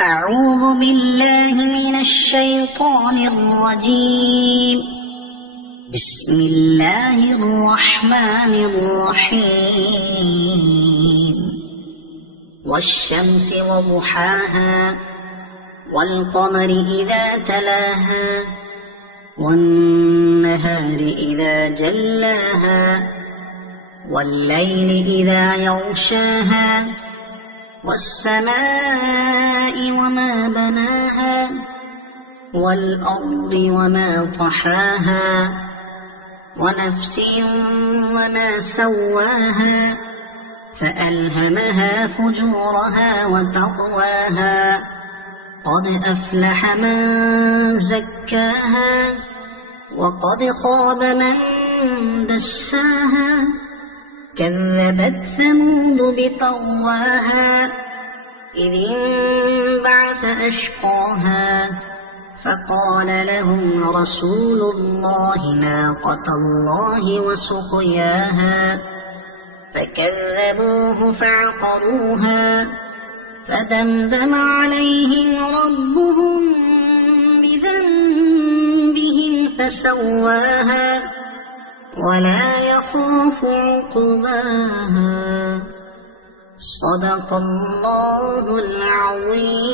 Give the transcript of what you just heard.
أعوذ بالله من الشيطان الرجيم. بسم الله الرحمن الرحيم. والشمس وضحاها والقمر إذا تلاها والنهار إذا جلاها والليل إذا يغشاها والسماء وما بناها والأرض وما طحاها ونفس وما سواها فألهمها فجورها وتقواها قد أفلح من زكاها وقد خاب من دساها كذبت ثمود بطغواها إذ انبعث أشقاها فقال لهم رسول الله ناقة الله وسقياها فكذبوه فعقروها فدمدم عليهم ربهم بذنبهم فسواها ولا يخاف عقباها. صدق الله العظيم.